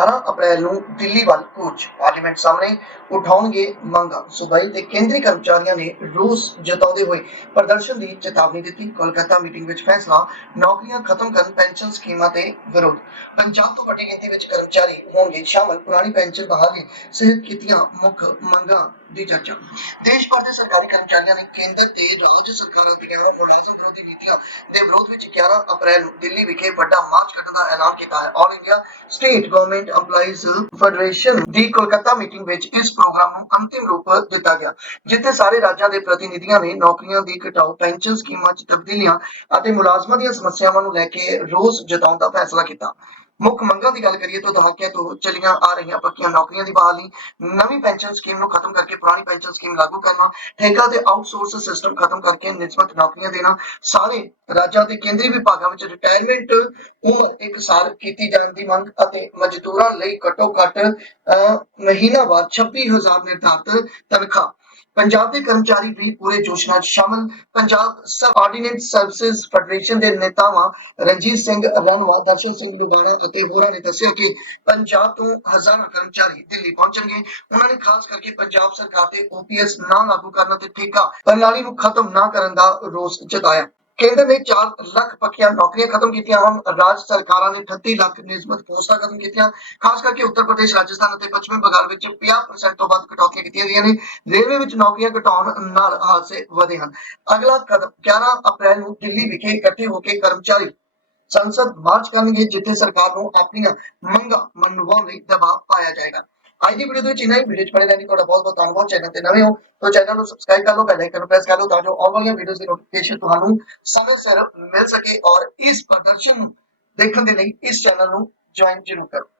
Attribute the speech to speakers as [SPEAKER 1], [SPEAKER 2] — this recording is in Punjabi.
[SPEAKER 1] 11 ਅਪ੍ਰੈਲ ਨੂੰ ਦਿੱਲੀ ਵੱਲ ਕੂਚ ਪਾਰਲੀਮੈਂਟ ਸਾਹਮਣੇ ਉਠਾਉਣਗੇ ਮੰਗਾਂ। ਸੂਬਾਈ ਤੇ ਕੇਂਦਰੀ ਕਰਮਚਾਰੀਆਂ ਨੇ ਰੋਸ ਜਤਾਉਂਦੇ ਹੋਏ ਪ੍ਰਦਰਸ਼ਨ ਦੀ ਚੇਤਾਵਨੀ ਦਿੱਤੀ। ਕੋਲਕਾਤਾ ਮੀਟਿੰਗ ਵਿੱਚ ਫੈਸਲਾ, ਨੌਕਰੀਆਂ ਖਤਮ ਕਰਨ, ਪੈਨਸ਼ਨ ਸਕੀਮਾਂ ਤੇ ਵਿਰੋਧ। ਪੰਜਾਬ ਤੋਂ ਵੱਡੀ ਗਿਣਤੀ ਵਿੱਚ ਕਰਮਚਾਰੀ ਹੋਣਗੇ ਸ਼ਾਮਲ। ਪੁਰਾਣੀ ਪੈਨਸ਼ਨ ਬਹਾਲੀ ਸਿਹਤ ਕੀਤੀਆਂ ਮੁੱਖ ਮੰਗਾਂ ਦੀ ਚਰਚਾ। ਦੇਸ਼ ਭਰ ਦੇ ਸਰਕਾਰੀ ਕਰਮਚਾਰੀਆਂ ਨੇ ਕੇਂਦਰ ਤੇ ਰਾਜ ਸਰਕਾਰਾਂ ਦੀਆਂ ਮੁਲਾਜ਼ਮ ਵਿਰੋਧੀ ਨੀਤੀਆਂ ਦੇ ਵਿਰੋਧ ਵਿੱਚ 11 ਅਪ੍ਰੈਲ ਨੂੰ ਦਿੱਲੀ ਵਿਖੇ ਵੱਡਾ ਮਾਰਚ ਕੱਢਣ ਦਾ ਐਲਾਨ ਕੀਤਾ ਹੈ। All India state government EMPLOYEES federation ਦੀ ਕੋਲਕਾਤਾ ਮੀਟਿੰਗ ਵਿੱਚ ਇਸ ਪ੍ਰੋਗਰਾਮ ਨੂੰ ਅੰਤਿਮ ਰੂਪ ਦਿੱਤਾ ਗਿਆ, ਜਿੱਥੇ ਸਾਰੇ ਰਾਜਾਂ ਦੇ ਪ੍ਰਤੀਨਿਧੀਆਂ ਨੇ ਨੌਕਰੀਆਂ ਦੀ ਘਟਾਓ, ਪੈਨਸ਼ਨ ਸਕੀਮਾਂ 'ਚ ਤਬਦੀਲੀਆਂ ਅਤੇ ਮੁਲਾਜ਼ਮਾਂ ਦੀਆਂ ਸਮੱਸਿਆਵਾਂ ਨੂੰ ਲੈ ਕੇ ਰੋਸ ਜਤਾਉਣ ਦਾ ਫੈਸਲਾ ਕੀਤਾ। ਮੁੱਖ ਮੰਗਾਂ ਦੀ ਗੱਲ ਕਰੀਏ ਤਾਂ ਦਹਾਕਿਆਂ ਤੋਂ ਚੱਲੀਆਂ ਆ ਰਹੀਆਂ ਪੱਕੀਆਂ ਨੌਕਰੀਆਂ ਦੀ ਬਹਾਲੀ ਨਵੀਂ ਪੈਨਸ਼ਨ ਸਕੀਮ ਨੂੰ ਖਤਮ ਕਰਕੇ ਪੁਰਾਣੀ ਪੈਨਸ਼ਨ ਸਕੀਮ ਲਾਗੂ ਕਰਨਾ ਠੇਕਾ ਤੇ ਆਊਟਸੋਰਸ ਸਿਸਟਮ ਖਤਮ ਕਰਕੇ ਨਿਸਬਤ ਨੌਕਰੀਆਂ ਦੇਣਾ ਸਾਰੇ ਰਾਜਾਂ ਤੇ ਕੇਂਦਰੀ ਵਿਭਾਗਾਂ ਵਿੱਚ ਰਿਟਾਇਰਮੈਂਟ ਉਮਰ ਇੱਕ ਸਾਲ ਕੀਤੀ ਜਾਣ ਦੀ ਮੰਗ ਅਤੇ ਮਜ਼ਦੂਰਾਂ ਲਈ ਘੱਟੋ ਘੱਟ ਅਹ, ਮਹੀਨਾਵਾਰ 26000 ਨਿਰਧਾਰਤ ਤਨਖਾਹ। ਪੰਜਾਬ ਦੇ ਕਰਮਚਾਰੀ ਵੀ ਪੂਰੇ ਜੋਸ਼ ਨਾਲ ਸ਼ਾਮਲ। Punjab sub ordinance services federation ਦੇ ਨੇਤਾਵਾਂ ਰਣਜੀਤ ਸਿੰਘ ਰਣਵਾ, ਦਰਸ਼ਨ ਸਿੰਘ ਲੁਬਾਣਾ ਅਤੇ ਹੋਰਾਂ ਨੇ ਦੱਸਿਆ ਕਿ ਪੰਜਾਬ ਤੋਂ ਹਜ਼ਾਰਾਂ ਕਰਮਚਾਰੀ ਦਿੱਲੀ ਪਹੁੰਚਣਗੇ। ਉਹਨਾਂ ਨੇ ਖਾਸ ਕਰਕੇ ਪੰਜਾਬ ਸਰਕਾਰ ਤੇ ਓਪੀਐਸ ਨਾ ਲਾਗੂ ਕਰਨ ਅਤੇ ਠੇਕਾ ਪ੍ਰਣਾਲੀ ਨੂੰ ਖਤਮ ਨਾ ਕਰਨ ਦਾ ਰੋਸ ਜਤਾਇਆ। ਕੇਂਦਰ ਨੇ 4 ਲੱਖ ਪੱਕੀਆਂ ਨੌਕਰੀਆਂ ਖਤਮ ਕੀਤੀਆਂ ਹਨ ਰਾਜ ਸਰਕਾਰਾਂ ਨੇ 38 ਲੱਖ ਨਿਯਮਤ ਪੋਸਟਾਂ ਖਤਮ ਕੀਤੀਆਂ। ਖਾਸ ਕਰਕੇ ਉੱਤਰ ਪ੍ਰਦੇਸ਼, ਰਾਜਸਥਾਨ ਅਤੇ ਪੱਛਮੀ ਬੰਗਾਲ ਵਿੱਚ 50% ਤੋਂ ਵੱਧ ਕਟੌਤੀਆਂ ਕੀਤੀਆਂ ਗਈਆਂ ਨੇ। ਰੇਲਵੇ ਵਿੱਚ ਨੌਕਰੀਆਂ ਘਟਾਉਣ ਨਾਲ ਹਾਦਸੇ ਵਧੇ ਹਨ। ਅਗਲਾ ਕਦਮ 11 ਅਪ੍ਰੈਲ ਨੂੰ ਦਿੱਲੀ ਵਿਖੇ ਇਕੱਠੇ ਹੋ ਕੇ ਕਰਮਚਾਰੀ ਸੰਸਦ ਮਾਰਚ ਕਰਨਗੇ, ਜਿੱਥੇ ਸਰਕਾਰ ਨੂੰ ਆਪਣੀਆਂ ਮੰਗਾਂ ਮੰਨਵਾਉਣ ਲਈ ਦਬਾਅ ਪਾਇਆ ਜਾਏਗਾ। ਅੱਜ ਦੀ ਵੀਡੀਓ ਦੇ ਵਿੱਚ ਇੰਨਾ ਹੀ ਵੀਡੀਓ ਚ ਬਣੇ ਰਹਿਣ ਲਈ ਤੁਹਾਡਾ ਬਹੁਤ ਬਹੁਤ ਧੰਨਵਾਦ। ਚੈਨਲ ਤੇ ਨਵੇਂ ਹੋ ਤਾਂ ਚੈਨਲ ਨੂੰ ਸਬਸਕ੍ਰਾਈਬ ਕਰ ਲਓ ਬੈਲ ਆਈਕਨ ਨੂੰ ਪ੍ਰੈਸ ਕਰ ਲਓ ਤਾਂ ਜੋ ਆਉਣ ਵਾਲੀਆਂ ਵੀਡੀਓਜ਼ ਦੀ ਨੋਟੀਫਿਕੇਸ਼ਨ ਤੁਹਾਨੂੰ ਸਮੇਂ ਸਿਰ ਮਿਲ ਸਕੇ ਔਰ ਇਸ ਪ੍ਰਦਰਸ਼ਨ ਨੂੰ ਦੇਖਣ ਦੇ ਲਈ ਇਸ ਚੈਨਲ ਨੂੰ ਜੁਆਇਨ ਜ਼ਰੂਰ ਕਰੋ।